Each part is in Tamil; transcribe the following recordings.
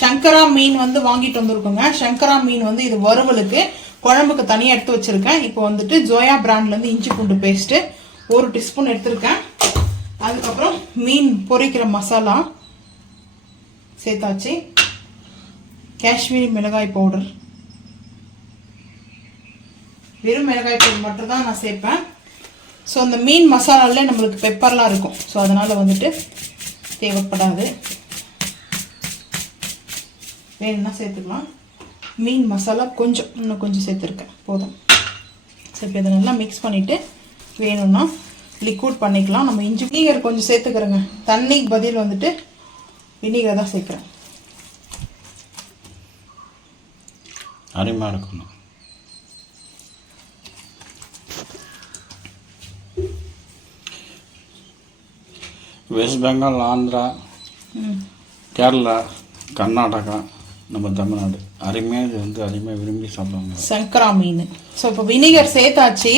சங்கரா மீன் வந்து வாங்கிட்டு வந்திருக்கோங்க. சங்கரா மீன் வந்து இது வறுவலுக்கு, குழம்புக்கு தனியாக எடுத்து வச்சிருக்கேன். இப்போ வந்துட்டு ஜோயா பிராண்ட்லேருந்து இஞ்சி பூண்டு பேஸ்ட்டு 1 டீஸ்பூன் எடுத்திருக்கேன். அதுக்கப்புறம் மீன் பொரிக்கிற மசாலா சேர்த்தாச்சு. காஷ்மீரி மிளகாய் பவுடர், வெறும் மிளகாய் பவுடர் மட்டும் தான் நான் சேர்ப்பேன். ஸோ அந்த மீன் மசாலாவில் நம்மளுக்கு பெப்பர்லாம் இருக்கும். ஸோ அதனால் வந்துட்டு தேவைப்படாது. வேணும்னா சேர்த்துக்கலாம். மீன் மசாலா கொஞ்சம் இன்னும் கொஞ்சம் சேர்த்துருக்கேன், போதும். சரி, இதை நல்லா மிக்ஸ் பண்ணிவிட்டு வேணும்னா லிக்விட் பண்ணிக்கலாம். நம்ம இஞ்சி வினிகர் கொஞ்சம் சேர்த்துக்கிறேங்க. தண்ணிக்கு பதில் வந்துட்டு வினிகர் தான் சேர்க்குறேன். அருமையாக இருக்கணும். வெஸ்ட் பெங்கால், ஆந்திரா, கேரளா, கர்நாடகா, நம்ம தமிழ்நாடு அருமையாக இது வந்து அருமையாக விரும்பி சாப்பிடுவாங்க சங்கரா மீன். ஸோ இப்போ வினிகர் சேர்த்தாச்சு.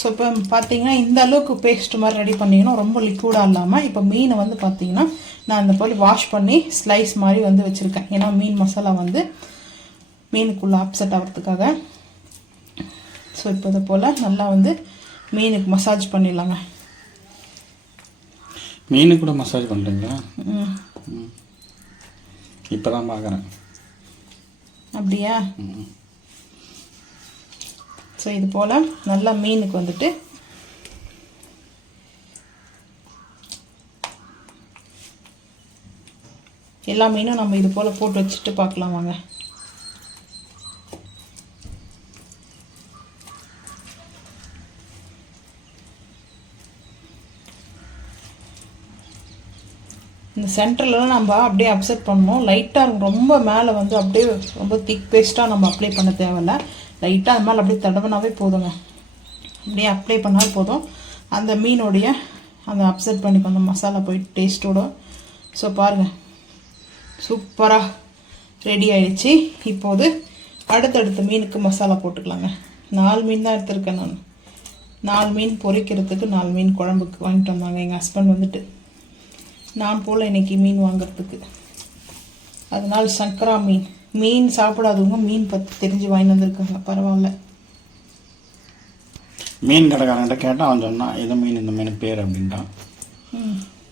ஸோ இப்போ பார்த்தீங்கன்னா இந்த அளவுக்கு பேஸ்ட் மாதிரி ரெடி பண்ணிக்கணும், ரொம்ப லிக்விடாக இல்லாமல். இப்போ மீனை வந்து பார்த்தீங்கன்னா நான் இந்த போல் வாஷ் பண்ணி ஸ்லைஸ் மாதிரி வந்து வச்சுருக்கேன். ஏன்னா மீன் மசாலா வந்து மீனுக்குள்ளே அப்செட் ஆகிறதுக்காக. ஸோ இப்போ இதை போல் நல்லா வந்து மீனுக்கு மசாஜ் பண்ணிடலாங்க. மீனு கூட மசாஜ் பண்ணுறீங்களா? இப்போ தான் பார்க்குறேன். அப்படியா? ஸோ இது போல் நல்லா மீனுக்கு வந்துட்டு எல்லா மீனும் நம்ம இது போல் போட்டு வச்சுட்டு பார்க்கலாம் வாங்க. இந்த சென்டர்லாம் நம்ம அப்படியே அப்செட் பண்ணணும். லைட்டாக ரொம்ப மேலே வந்து அப்படியே ரொம்ப திக் பேஸ்ட்டாக நம்ம அப்ளை பண்ண தேவையில்ல. லைட்டாக அது மேலே அப்படியே தடவினாவே போதுங்க. அப்படியே அப்ளை பண்ணால் போதும். அந்த மீனோடைய அந்த அப்செட் பண்ணிக்கோ அந்த மசாலா போயிட்டு டேஸ்ட்டோட. ஸோ பாருங்கள், சூப்பராக ரெடி ஆயிடுச்சு. இப்போது அடுத்தடுத்த மீனுக்கு மசாலா போட்டுக்கலாங்க. 4 மீன் தான் எடுத்திருக்கேன் நான். 4 மீன் பொரிக்கிறதுக்கு 4 மீன் குழம்புக்கு வாங்கிட்டு வந்தாங்க எங்கள் ஹஸ்பண்ட் வந்துட்டு. நான் போல் இன்றைக்கி மீன் வாங்கிறதுக்கு. அதனால் சங்கரா மீன் சாப்பிடாதவங்க மீன் பற்றி தெரிஞ்சு வாங்கிட்டு வந்திருக்காங்க. பரவாயில்ல. மீன் கடைக்காரன்கிட்ட கேட்டால் அவன் சொன்னான் எது மீன் இந்த மீன் பேர் அப்படின்ட்டான்.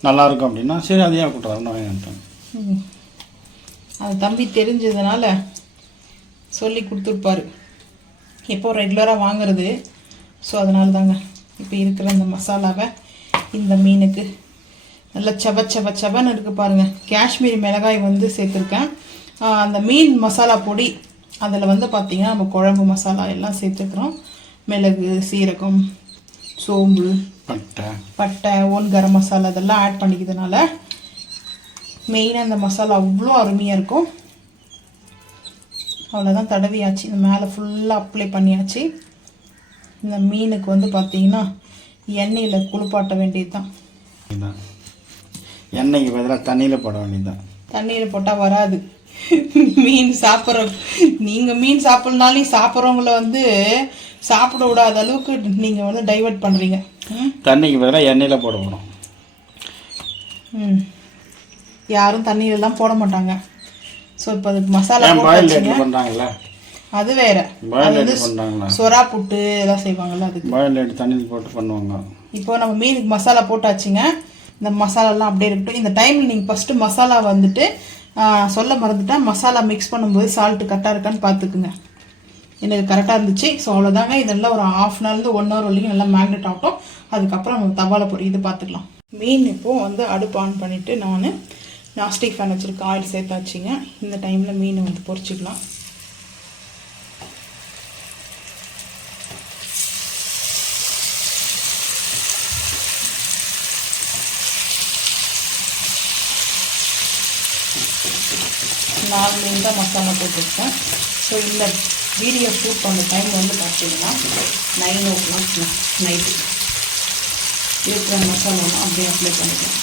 நல்லாயிருக்கும் அப்படின்னா சரி அதையே கூட்டுறாருன்னு வாங்கிட்டேன். அது தம்பி தெரிஞ்சதுனால சொல்லி கொடுத்துருப்பாரு. எப்போ ரெகுலராக வாங்குறது. ஸோ அதனால தாங்க இப்போ இருக்கிற இந்த மசாலாவை இந்த மீனுக்கு நல்லா சபன்னு இருக்குது பாருங்கள். காஷ்மீரி மிளகாய் வந்து சேர்த்துருக்கேன். அந்த மீன் மசாலா பொடி அதில் வந்து பார்த்திங்கன்னா நம்ம குழம்பு மசாலா எல்லாம் சேர்த்துக்கிறோம். மிளகு, சீரகம், சோம்பு, பட்டை, 1 கரம் மசாலா இதெல்லாம் ஆட் பண்ணிக்கிறதுனால மெயினாக இந்த மசாலா அவ்வளோ அருமையாக இருக்கும். அவ்வளோதான், தடவியாச்சு. இந்த மேலே ஃபுல்லாக அப்ளை பண்ணியாச்சு. இந்த மீனுக்கு வந்து பார்த்திங்கன்னா எண்ணெயில் குளிப்பாட்ட வேண்டியது தான். எண்ணெய்க்கு பதிலாக தண்ணியில் போட வேண்டியதுதான். தண்ணியில் போட்டால் வராது. மீன் சாப்பிட்ற நீங்கள் மீன் சாப்பிட்றனாலையும் சாப்பிட்றவங்கள வந்து சாப்பிட விடாத அளவுக்கு நீங்கள் வந்து டைவர்ட் பண்ணுறீங்க. தண்ணிக்கு பதிலாக எண்ணெயில் போட போகிறோம். யாரும் தண்ணியிலலாம் போட மாட்டாங்க. ஸோ இப்போ அதுக்கு மசாலா பண்ணுறாங்கல்ல, அது வேற. அது வந்து சொரா புட்டு எல்லாம் செய்வாங்கல்ல, அதுக்கு பாயில் தண்ணியில் போட்டு பண்ணுவாங்க. இப்போ நம்ம மீனுக்கு மசாலா போட்டாச்சுங்க. இந்த மசாலாலாம் அப்படியே இருக்கட்டும். இந்த டைமில் நீங்கள் ஃபஸ்ட்டு மசாலா வந்துட்டு சொல்ல மறந்துட்டேன், மசாலா மிக்ஸ் பண்ணும்போது சால்ட்டு கரெக்டாக இருக்கான்னு பார்த்துக்குங்க. எனக்கு கரெக்டாக இருந்துச்சு. ஸோ அவ்வளோதாங்க. இதெல்லாம் ஒரு 1/2 hour to 1 hour வரைக்கும் நல்லா மேக்னெட் ஆகட்டும். அதுக்கப்புறம் நம்ம தவாலை பொரி இது பார்த்துக்கலாம். மீன் இப்போது வந்து அடுப்பு ஆன் பண்ணிவிட்டு நான் நாஸ்டிக் ஃபேன் வச்சுருக்க ஆயில் சேர்த்தாச்சுங்க. இந்த டைமில் மீன் வந்து பொரிச்சிக்கலாம். நாலு மீன் தான் மசாலா போட்டுருக்கேன். ஸோ இந்த வீடியோ ஷூட் பண்ணுற டைம் வந்து பார்த்தீங்கன்னா 9 o'clock நைட்டு. இருக்கிற மசாலாலாம் அப்படியே அப்ளை பண்ணிக்கலாம்.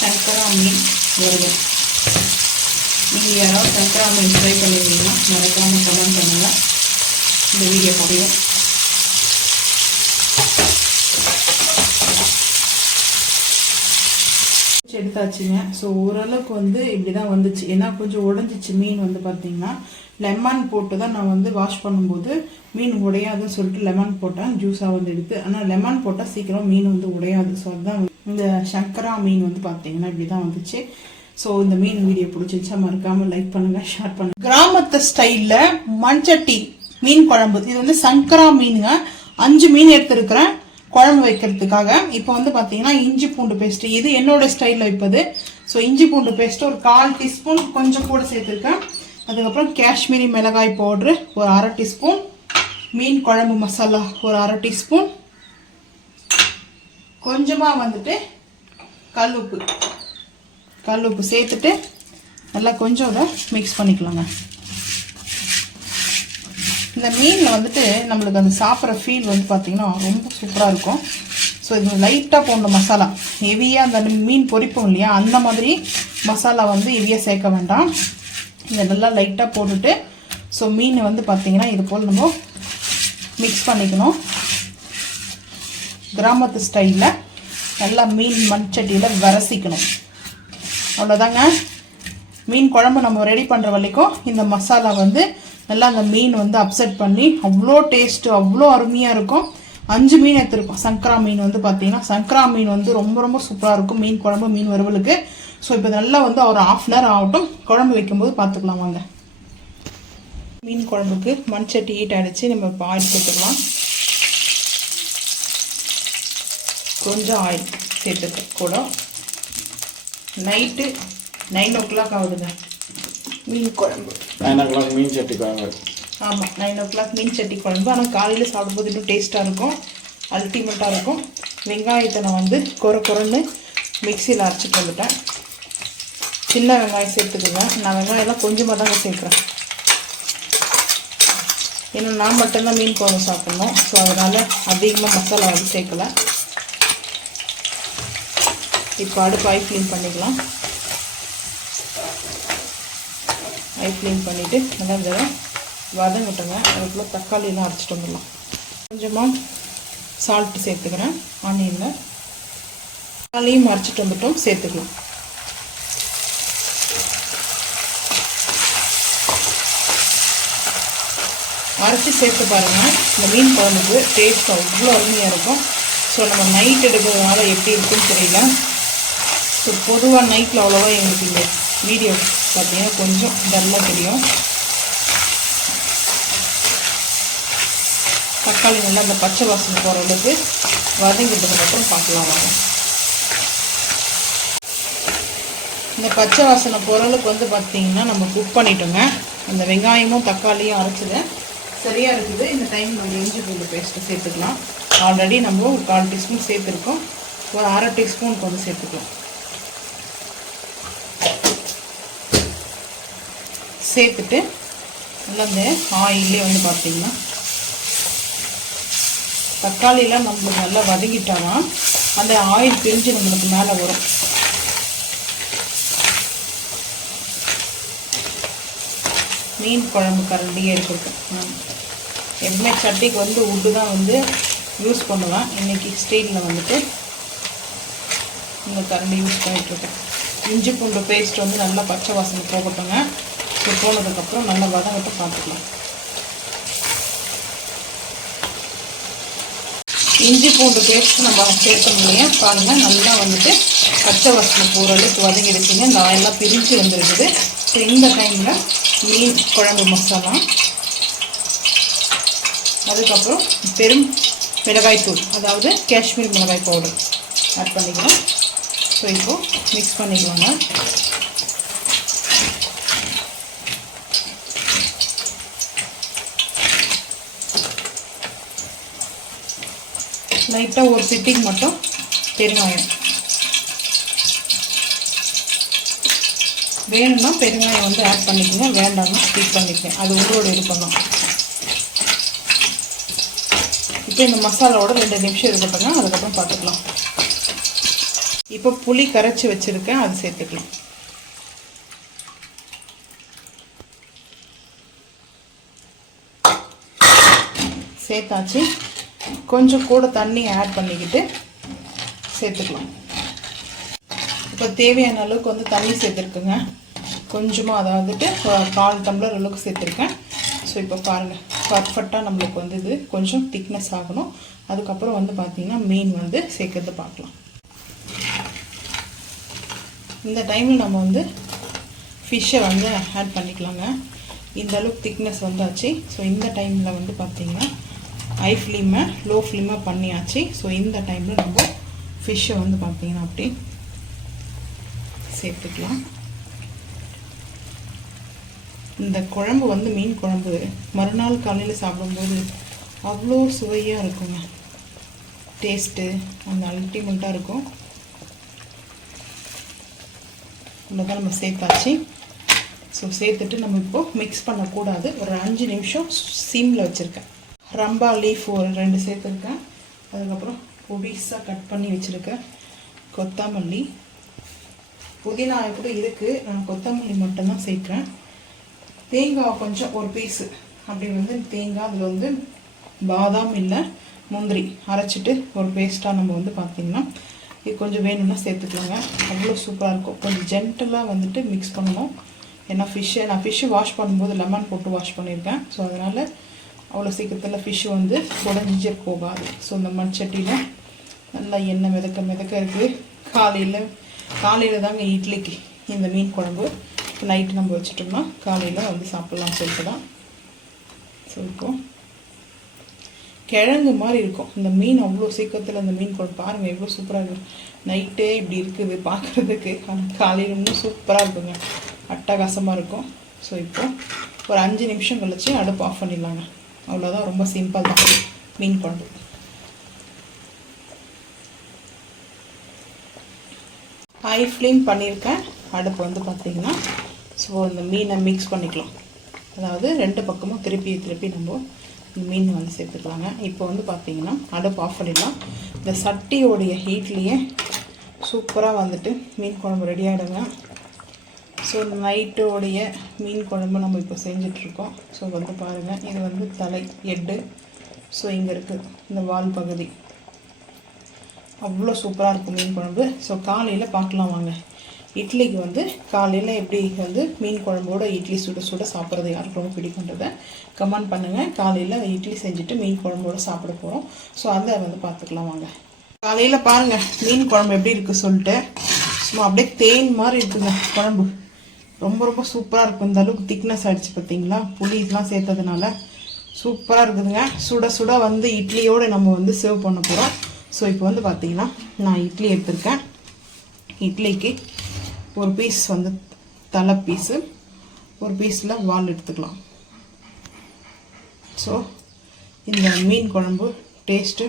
சங்கரா மீன் வறுவல். நீங்கள் யாராவது சங்கரா மீன் ட்ரை பண்ணியிருந்தீங்கன்னா மறக்காமல் கமெண்ட் பண்ணுங்கள். இந்த வீடியோ முடியும். எடுத்தாச்சுங்க. ஸோ ஓரளவுக்கு வந்து இப்படி தான் வந்துச்சு. ஏன்னா கொஞ்சம் உடஞ்சிச்சு மீன் வந்து பார்த்தீங்கன்னா. லெமன் போட்டு தான் நான் வந்து வாஷ் பண்ணும்போது மீன் உடையாதுன்னு சொல்லிட்டு லெமன் போட்டேன், ஜூஸாக வந்து எடுத்து. ஆனால் லெமன் போட்டால் சீக்கிரம் மீன் வந்து உடையாது. ஸோ அதுதான் இந்த சங்கரா மீன் வந்து பார்த்தீங்கன்னா இப்படி தான் வந்துச்சு. ஸோ இந்த மீன் வீடியோ பிடிச்சிருச்சா மறக்காமல் லைக் பண்ணுங்கள், ஷேர் பண்ணுங்கள். கிராமத்து ஸ்டைலில் மண்சட்டி மீன் குழம்பு. இது வந்து சங்கரா மீனுங்க. 5 மீன் எடுத்துருக்கிறேன் குழம்பு வைக்கிறதுக்காக. இப்போ வந்து பார்த்தீங்கன்னா இஞ்சி பூண்டு பேஸ்ட், இது என்னோட ஸ்டைலில் வைப்பது. ஸோ இஞ்சி பூண்டு பேஸ்ட்டு ஒரு 1/4 டீஸ்பூன் கொஞ்சம் கூட சேர்த்துருக்கேன். அதுக்கப்புறம் காஷ்மீரி மிளகாய் பவுட்ரு ஒரு 1/2 டீஸ்பூன், மீன் குழம்பு மசாலா ஒரு 1/2 டீஸ்பூன், கொஞ்சமாக வந்துட்டு கல் உப்பு சேர்த்துட்டு நல்லா கொஞ்சம் அதை மிக்ஸ் பண்ணிக்கலாங்க. இந்த மீனில் வந்துட்டு நம்மளுக்கு அந்த சாப்பிட்ற ஃபீல் வந்து பார்த்திங்கன்னா ரொம்ப சூப்பராக இருக்கும். ஸோ இது லைட்டாக போடணும் மசாலா. ஹெவியாக அந்த மீன் பொரிப்போம் இல்லையா, அந்த மாதிரி மசாலா வந்து ஹெவியாக சேர்க்க வேண்டாம். இதை நல்லா லைட்டாக போட்டுட்டு ஸோ மீன் வந்து பார்த்திங்கன்னா இது போல் நம்ம மிக்ஸ் பண்ணிக்கணும். கிராமத்து ஸ்டைலில் நல்லா மீன் மண்சட்டியில் வரசிக்கணும். அவ்வளோதாங்க. மீன் குழம்பு நம்ம ரெடி பண்ணுற வரைக்கும் இந்த மசாலா வந்து நல்லா அந்த மீன் வந்து அப்செட் பண்ணி அவ்வளோ டேஸ்ட்டு அவ்வளோ அருமையாக இருக்கும். 5 மீன் எடுத்துருக்கோம். சங்கரா மீன் வந்து பார்த்தீங்கன்னா சங்கரா மீன் வந்து ரொம்ப ரொம்ப சூப்பராக இருக்கும் மீன் குழம்பு மீன் வறுவலுக்கு. ஸோ இப்போ நல்லா வந்து ஒரு 1/2 அன் ஹவர் ஆகட்டும், குழம்பு வைக்கும்போது பார்த்துக்கலாம் வாங்க. மீன் குழம்புக்கு மண் சட்டி ஹீட் ஆகிடுச்சு. நம்ம இப்போ ஆயில் சேர்த்துக்கலாம். கொஞ்சம் ஆயில் சேர்த்துக்க கூட. நைட்டு 9 o'clock ஆகுதுங்க மீன் குழம்பு. 9 o'clock மீன் சட்டி குழம்பு. ஆமாம், 9 o'clock மீன் சட்டி குழம்பு. ஆனால் காலையில் சாப்பிடும்போது இன்னும் டேஸ்ட்டாக இருக்கும், அல்டிமேட்டாக இருக்கும். வெங்காயத்தை நான் வந்து குறைன்னு மிக்சியில் அரைச்சிட்டு வந்துட்டேன். சின்ன வெங்காயம் சேர்த்துக்குவேன். நான் வெங்காயம்லாம் கொஞ்சமாக தாங்க சேர்க்குறேன். ஏன்னா நான் மட்டும்தான் மீன் குழம்பு சாப்பிட்ணும். ஸோ அதனால் அதிகமாக மசாலா வந்து சேர்க்கலை. இப்போ அடுப்பு ஐ க்ளீன் பண்ணிக்கலாம். ஐ க்ளீன் பண்ணிவிட்டு நல்லா இந்த வதங்கட்டுங்க. அதுக்குள்ளே தக்காளியெல்லாம் அரைச்சிட்டு வந்துடலாம். கொஞ்சமாக சால்ட்டு சேர்த்துக்கிறேன். ஆனியனில் தக்காளியும் அரைச்சிட்டு வந்துட்டோம், சேர்த்துக்கலாம். அரைச்சி சேர்த்து பாருங்கள். இந்த மீன் குழம்புக்கு டேஸ்ட் அவ்வளோ அருமையாக இருக்கும். ஸோ நம்ம நைட் எடுக்கிறதுனால எப்படி இருக்குன்னு தெரியல. ஸோ பொதுவாக நைட்டில் அவ்வளோவா எங்களுக்கு இந்த வீடியோ பார்த்தீங்கன்னா கொஞ்சம் டல்லாக தெரியும். தக்காளி நல்லா அந்த பச்சை வாசனை போகிற அளவுக்கு வதங்கிட்டதுக்கப்புறம் பார்க்கலாம் வாங்க. இந்த பச்சை வாசனை போகிற அளவுக்கு வந்து பார்த்திங்கன்னா நம்ம குக் பண்ணிட்டோங்க. அந்த வெங்காயமும் தக்காளியும் அரைச்சது சரியாக இருக்குது. இந்த டைம் நம்ம இஞ்சி பூண்டு பேஸ்ட்டு சேர்த்துக்கலாம். ஆல்ரெடி நம்ம ஒரு 1/4 டீஸ்பூன் சேர்த்துருக்கோம். ஒரு 1/2 டீஸ்பூனுக்கு வந்து சேர்த்துக்கலாம். சேர்த்துட்டு நல்லா இந்த ஆயிலே வந்து பார்த்திங்கன்னா தக்காளியெலாம் நம்மளுக்கு நல்லா வதங்கிட்டாதான் அந்த ஆயில் பிரிஞ்சு நம்மளுக்கு மேலே வரும். மீன் குழம்பு கரண்டியே இருக்குது. எப்பவுமே சட்டிக்கு வந்து உட்டு தான் வந்து யூஸ் பண்ணுவேன். இன்றைக்கி ஸ்டீலில் வந்துட்டு இந்த கரண்டி யூஸ் பண்ணிகிட்ருக்கேன். இஞ்சி பூண்டு பேஸ்ட் வந்து நல்லா பச்சை வாசனை போகட்டுங்க. ஸோ போனதுக்கப்புறம் நல்லா வதங்கட்டும், பார்த்துக்கலாம். இஞ்சி பூண்டு பேஸ்ட் நம்ம சேர்க்கணும் இல்லையா, பாருங்கள் நல்லா வந்துட்டு பச்சை வாசனை போகிற அளவுக்கு வதங்கிடுச்சிங்க. இந்த ஆயெல்லாம் பிரிஞ்சு வந்துருக்குது. ஸோ இந்த டைமில் மீன் குழம்பு மசாலா, அதுக்கப்புறம் பெரும் மிளகாய்த்தூள், அதாவது காஷ்மீர் மிளகாய் பவுடர் ஆட் பண்ணிக்கலாம். ஸோ இப்போது மிக்ஸ் பண்ணிக்கலாங்க. லைட்டாக ஒரு சிட்டிங் மட்டும் பெருங்காயம் வேணும்னா பெருங்காயம் வந்து ஆட் பண்ணிக்கோங்க, வேண்டாம்னா ஸ்கிப் பண்ணிக்கோங்க. அது உங்களோட விருப்பம் தான். இப்போ இந்த மசாலாவோட 2 நிமிஷம் இருக்கட்டுங்க, அதுக்கப்புறம் பார்த்துக்கலாம். இப்போ புளி கரைச்சி வச்சுருக்கேன், அது சேர்த்துக்கலாம். சேர்த்தாச்சு. கொஞ்சம் கூட தண்ணி ஆட் பண்ணிக்கிட்டு சேர்த்துக்கலாம். இப்போ தேவையான அளவுக்கு வந்து தண்ணி சேர்த்துருக்குங்க. கொஞ்சமாக அதாவதுட்டு 1/4 டம்ளர் அளவுக்கு சேர்த்துருக்கேன். ஸோ இப்போ பாருங்கள், பர்ஃபெக்டாக நம்மளுக்கு வந்து இது கொஞ்சம் திக்னஸ் ஆகணும். அதுக்கப்புறம் வந்து பார்த்திங்கன்னா மீன் வந்து சேர்க்கறது பார்க்கலாம். இந்த டைமில் நம்ம வந்து ஃபிஷ்ஷை வந்து ஆட் பண்ணிக்கலாங்க. இந்த அளவுக்கு திக்னஸ் வந்தாச்சு. ஸோ இந்த டைமில் வந்து பார்த்திங்கன்னா ஹை ஃப்ளேமை லோ ஃப்ளேமாக பண்ணியாச்சு. ஸோ இந்த டைமில் நம்ம ஃபிஷ்ஷை வந்து பார்த்திங்கன்னா அப்படி சேர்த்துக்கலாம். இந்த குழம்பு வந்து மீன் குழம்பு மறுநாள் காலையில் சாப்பிடும்போது அவ்வளோ சுவையாக இருக்குங்க. டேஸ்ட்டு அந்த அல்டிமேட்டாக இருக்கும். இவ்வளோதான் நம்ம சேர்த்தாச்சு. ஸோ சேர்த்துட்டு நம்ம இப்போது மிக்ஸ் பண்ணக்கூடாது. ஒரு 5 நிமிஷம் சிம்மில் வச்சுருக்கேன். ரம்பா லீஃப் ஒரு 2 சேர்த்துருக்கேன். அதுக்கப்புறம் பொடிசாக கட் பண்ணி வச்சுருக்கேன் கொத்தமல்லி. புதினா கூட இருக்குது, நான் கொத்தமல்லி மட்டும்தான் சேர்க்குறேன். தேங்காய் கொஞ்சம் ஒரு பீஸு அப்படி வந்து தேங்காய், அதில் வந்து பாதாம் இல்லை முந்திரி அரைச்சிட்டு ஒரு பேஸ்ட்டாக நம்ம வந்து பார்த்திங்கன்னா இது கொஞ்சம் வேணும்னா சேர்த்துக்கலாங்க. அவ்வளோ சூப்பராக இருக்கும். கொஞ்சம் ஜென்டலாக வந்துட்டு மிக்ஸ் பண்ணணும். ஏன்னா நான் ஃபிஷ்ஷு வாஷ் பண்ணும்போது லெமன் போட்டு வாஷ் பண்ணியிருக்கேன். ஸோ அதனால் அவ்வளோ சீக்கிரத்தில் ஃபிஷ்ஷு வந்து உடஞ்சிச்சே போகாது. ஸோ இந்த மண்சட்டியில் நல்லா எண்ணெய் மிதக்க இருக்குது. காலையில் தாங்க இட்லிக்கு இந்த மீன் குழம்பு நைட்டு நம்ம வச்சுட்டோம்னா காலையில் வந்து சாப்பிட்லாம் சொல்லிட்டு தான். ஸோ இப்போது கிழங்கு மாதிரி இருக்கும் இந்த மீன். அவ்வளோ சீக்கிரத்தில் அந்த மீன் குழம்பு பாருங்கள் எவ்வளோ சூப்பராக இருக்குது. நைட்டே இப்படி இருக்குது பார்க்குறதுக்கு, ஆனால் காலையில் இன்னும் சூப்பராக இருக்குங்க, அட்டகாசமாக இருக்கும். ஸோ இப்போது ஒரு 5 நிமிஷம் கழிச்சு அடுப்பு ஆஃப் பண்ணிடலாங்க. அவ்வளோதான், ரொம்ப சிம்பிள் தான் மீன் குழம்பு. ஹை ஃப்ளேம் பண்ணியிருக்கேன். அடுப்பு வந்து பார்த்திங்கன்னா ஸோ இந்த மீனை மிக்ஸ் பண்ணிக்கலாம். அதாவது 2 பக்கமும் திருப்பி நம்ம இந்த மீன் வந்து சேர்த்துக்கலாங்க. இப்போ வந்து பார்த்திங்கன்னா அடுப்பு ஆஃப் பண்ணிடலாம். இந்த சட்டியோடைய ஹீட்லேயே சூப்பராக வந்துட்டு மீன் குழம்பு ரெடி ஆகிடுங்க. ஸோ நைட்டோடைய மீன் குழம்பு நம்ம இப்போ செஞ்சிட்ருக்கோம். ஸோ வந்து பாருங்கள், இது வந்து தலை ஹெட்டு. ஸோ இங்கே இருக்குது இந்த வால் பகுதி. அவ்வளோ சூப்பராக இருக்கும் மீன் குழம்பு. ஸோ காலையில் பார்க்கலாம் வாங்க. இட்லிக்கு வந்து காலையில் எப்படி வந்து மீன் குழம்போட இட்லி சுட சாப்பிட்றது யாருக்கு ரொம்ப பிடிக்குன்றதை கமெண்ட் பண்ணுங்கள். காலையில் இட்லி செஞ்சுட்டு மீன் குழம்போடு சாப்பிட போகிறோம். ஸோ அதை வந்து பார்த்துக்கலாம் வாங்க. காலையில் பாருங்கள் மீன் குழம்பு எப்படி இருக்குது சொல்லிட்டு, சும்மா அப்படியே தேன் மாதிரி இருக்குங்க குழம்பு. ரொம்ப சூப்பராக இருக்கும். இந்த அளவுக்கு திக்னஸ் ஆகிடுச்சு பார்த்தீங்களா, புளி இதெல்லாம் சேர்த்ததுனால சூப்பராக இருக்குதுங்க. சுட வந்து இட்லியோடு நம்ம வந்து சர்வ் பண்ண போகிறோம். ஸோ இப்போ வந்து பார்த்திங்கன்னா நான் இட்லி எடுத்திருக்கேன். இட்லிக்கு ஒரு பீஸ் வந்து தலை பீஸு, ஒரு பீஸில் வால் எடுத்துக்கலாம். ஸோ இந்த மீன் குழம்பு டேஸ்ட்டு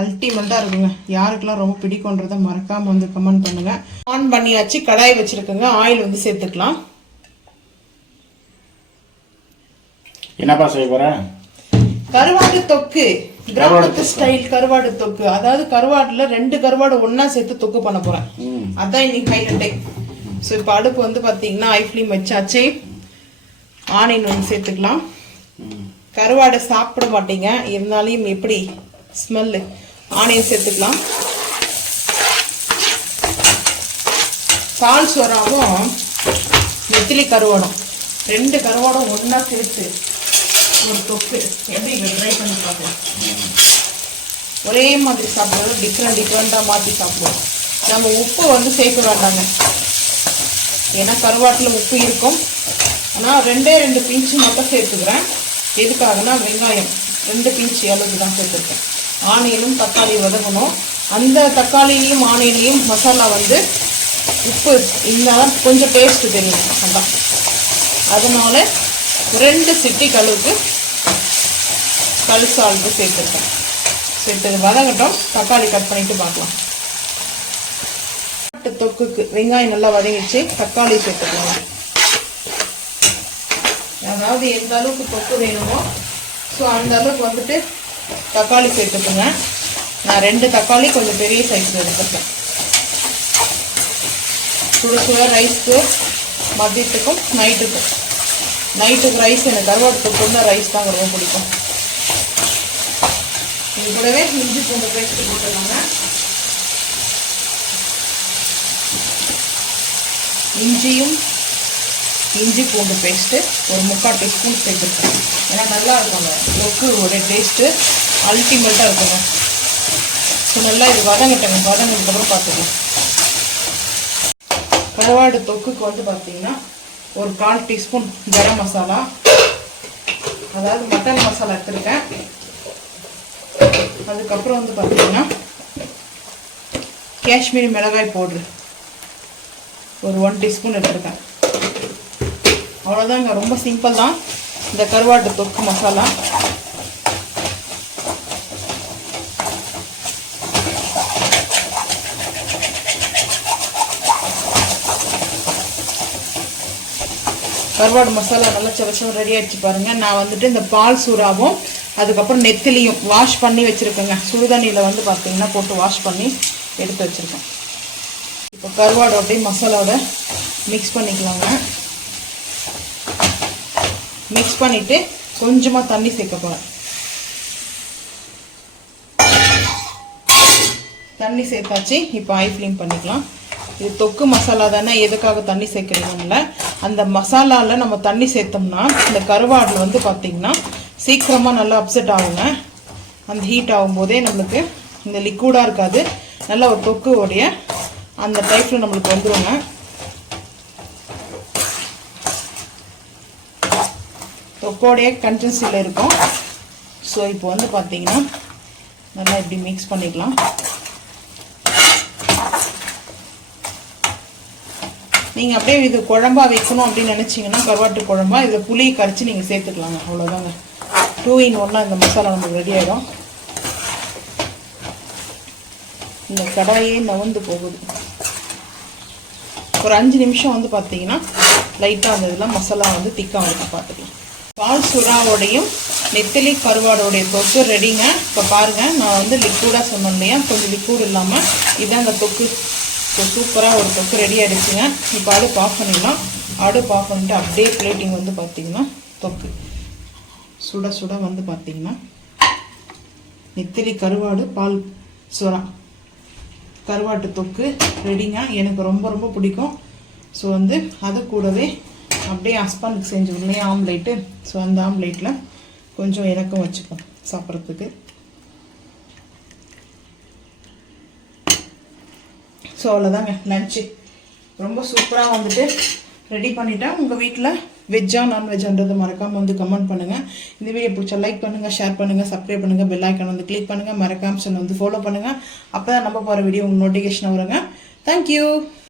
அல்டிமேட்டாக இருக்குங்க. யாருக்கெல்லாம் ரொம்ப பிடிக்கும்ன்றதை மறக்காமல் வந்து கமெண்ட் பண்ணுங்கள். ஆன் பண்ணியாச்சு, கடாய் வச்சுருக்குங்க. ஆயில் வந்து சேர்த்துக்கலாம். என்னப்பா செய்ய போகிறேன்? கருவாடு தொக்கு, கிராமத்து ஸ்டைல் கருவாடு தொக்கு. அதாவது கருவாடுல 2 கருவாடு ஒன்னா சேர்த்து தொக்கு பண்ண போறேன். அதான் இன்னைக்கு ஹைலைட்டே. ஸோ இப்போ அடுப்பு வந்து பாத்தீங்கன்னா ஹை ஃப்ளேம் வச்சாச்சு. ஆனியன் வந்து சேர்த்துக்கலாம். கருவாடை சாப்பிட மாட்டீங்க, இருந்தாலும் எப்படி ஸ்மெல்லு, ஆனியன் சேர்த்துக்கலாம். பால் சோறாவும் நெத்திலி கருவாடும் 2 கருவாடும் ஒன்னா சேர்த்து ஒரு தொக்கு எப்படி ட்ரை பண்ணி பார்க்கலாம். ஒரே மாதிரி சாப்பிடுவோம், டிஃப்ரெண்ட்டாக மாற்றி சாப்பிடுவோம். நம்ம உப்பு வந்து சேர்க்க வேண்டாங்க, ஏன்னா கருவாட்டில் உப்பு இருக்கும். ஆனால் 2 பிஞ்சு மட்டும் சேர்த்துக்கிறேன். எதுக்காகனா வெங்காயம் 2 பிஞ்சு அளவுக்கு தான் சேர்த்துருக்கேன். ஆனியனும் தக்காளி வதங்கணும். அந்த தக்காளிலையும் ஆனியன்லையும் மசாலா வந்து உப்பு இருந்தால் கொஞ்சம் டேஸ்ட்டு தெரியும். அதான் அதனால 2 சிட்டிக்கு அளவுக்கு கல்சால்ட்டு சேர்த்துருக்கேன். சேர்த்து வதங்கட்டும். தக்காளி கட் பண்ணிட்டு பார்க்கலாம். தொக்குக்கு வெங்காயம் நல்லா வதங்கிச்சு, தக்காளி சேர்த்துக்கலாம். அதாவது எந்த அளவுக்கு தொக்கு வேணுமோ ஸோ அந்த அளவுக்கு வந்துட்டு தக்காளி சேர்த்துக்குங்க. நான் 2 தக்காளி கொஞ்சம் பெரிய சைஸில் எடுத்துருக்கேன். சுட ரைஸ்க்கு மதியத்துக்கும் நைட்டுக்கு ரைஸ், எனக்கு கருவாடு தொக்குன்னா ரைஸ் தாங்க ரொம்ப பிடிக்கும். இது கூடவே இஞ்சி பூண்டு பேஸ்ட் போட்டுருவாங்க. இஞ்சி பூண்டு பேஸ்ட்டு ஒரு 3/4 டீஸ்பூன் சேர்த்துருக்கேன். ஏன்னா நல்லா இருக்குங்க தொக்குடைய டேஸ்ட்டு அல்டிமேட்டாக இருக்குங்க. ஸோ நல்லா இது வதங்கட்டங்க. வதங்கினதுக்கப்புறம் பார்த்துக்கலாம். கருவாடு தொக்குக்கு வந்து பார்த்தீங்கன்னா ஒரு 1/4 டீஸ்பூன் கரம் மசாலா, அதாவது மட்டன் மசாலா எடுத்துருக்கேன். அதுக்கப்புறம் வந்து பார்த்தீங்கன்னா காஷ்மீரி மிளகாய் பவுட்ரு ஒரு 1 டீஸ்பூன் எடுத்துருக்கேன். அவ்வளோதாங்க, ரொம்ப சிம்பிள் தான் இந்த கருவாட்டு தொக்கு மசாலா. கருவாடு மசாலா நல்லா சவச்சம் ரெடி ஆகிடுச்சு பாருங்கள். நான் வந்துட்டு இந்த பால் சூறாவும் அதுக்கப்புறம் நெத்திலியும் வாஷ் பண்ணி வச்சுருக்கேங்க. சுடுதண்ணியில் வந்து பார்த்தீங்கன்னா போட்டு வாஷ் பண்ணி எடுத்து வச்சுருக்கேன். இப்போ கருவாடு அப்படியே மசாலாவோட மிக்ஸ் பண்ணிக்கலாங்க. மிக்ஸ் பண்ணிவிட்டு கொஞ்சமாக தண்ணி சேர்க்க போகிறேன். தண்ணி சேர்த்தாச்சு. இப்போ ஐ ஃப்ளேம் பண்ணிக்கலாம். இது தொக்கு மசாலா தானே, எதுக்காக தண்ணி சேர்க்குறீங்கல்ல, அந்த மசாலாவில் நம்ம தண்ணி சேர்த்தோம்னா இந்த கருவாடில் வந்து பார்த்திங்கன்னா சீக்கிரமாக நல்லா அப்செட் ஆகுங்க. அந்த ஹீட் ஆகும்போதே நம்மளுக்கு இந்த லிக்விடாக இருக்காது, நல்லா ஒரு தொக்குடைய அந்த டைப்பில் நம்மளுக்கு வந்துடுங்க. தொக்கோடைய கன்சிஸ்டன்சியில் இருக்கும். ஸோ இப்போ வந்து பார்த்திங்கன்னா நல்லா இப்படி மிக்ஸ் பண்ணிக்கலாம். நீங்கள் அப்படியே இது குழம்பா வைக்கணும் அப்படின்னு நினச்சிங்கன்னா கருவாட்டு குழம்பா இதில் புளியை கரைச்சி நீங்கள் சேர்த்துக்கலாங்க. அவ்வளோதாங்க, 2 in 1 இந்த மசாலா நமக்கு ரெடி ஆகிடும். இந்த கடாயே நவந்து போகுது. ஒரு 5 நிமிஷம் வந்து பார்த்தீங்கன்னா லைட்டாக அந்த இதெல்லாம் மசாலா வந்து திக்காக இருக்கும். பார்த்துக்கலாம். பால் சுறாவோடையும் நெத்திலி கருவாடோடைய தொக்கு ரெடிங்க. இப்போ பாருங்கள், நான் வந்து லிக்விடாக சொன்னேன் இல்லையா, கொஞ்சம் லிக்விட் இல்லாமல் இதுதான் அந்த தொக்கு. ஸோ சூப்பராக ஒரு தொக்கு ரெடி ஆகிடுச்சுங்க. இப்போ அடுப்பு ஆஃப் பண்ணிடலாம். அடுப்பு ஆஃப் பண்ணிட்டு அப்படியே பிளேட்டிங் வந்து பார்த்திங்கன்னா தொக்கு சுட சுட வந்து பார்த்திங்கன்னா நெத்திலி கருவாடு பால் சுறா கருவாட்டு தொக்கு ரெடிங்க. எனக்கு ரொம்ப ரொம்ப பிடிக்கும். ஸோ வந்து அது கூடவே அப்படியே ஹஸ்பண்டுக்கு செஞ்சோம் இல்லையா ஆம்லேட்டு, ஸோ அந்த ஆம்லேட்டில் கொஞ்சம் இறக்கம் வச்சுப்போம் சாப்பிட்றதுக்கு. ஸோ அவ்வளோதாங்க லன்ச்சு. ரொம்ப சூப்பராக வந்துட்டு ரெடி பண்ணிட்டேன். உங்கள் வீட்டில் வெஜ்ஜா நான்வெஜ்ஜான்றது மறக்காமல் வந்து கமெண்ட் பண்ணுங்கள். இந்த வீடியோ பிடிச்சா லைக் பண்ணுங்கள், ஷேர் பண்ணுங்கள், சப்ஸ்கிரைப் பண்ணுங்கள், பெல் ஐக்கான் வந்து கிளிக் பண்ணுங்கள், மறக்காமல் வந்து ஃபாலோ பண்ணுங்கள். அப்போ தான் நம்ம போகிற வீடியோ உங்களுக்கு நோட்டிஃபிகேஷன் வருங்க. தேங்க்யூ.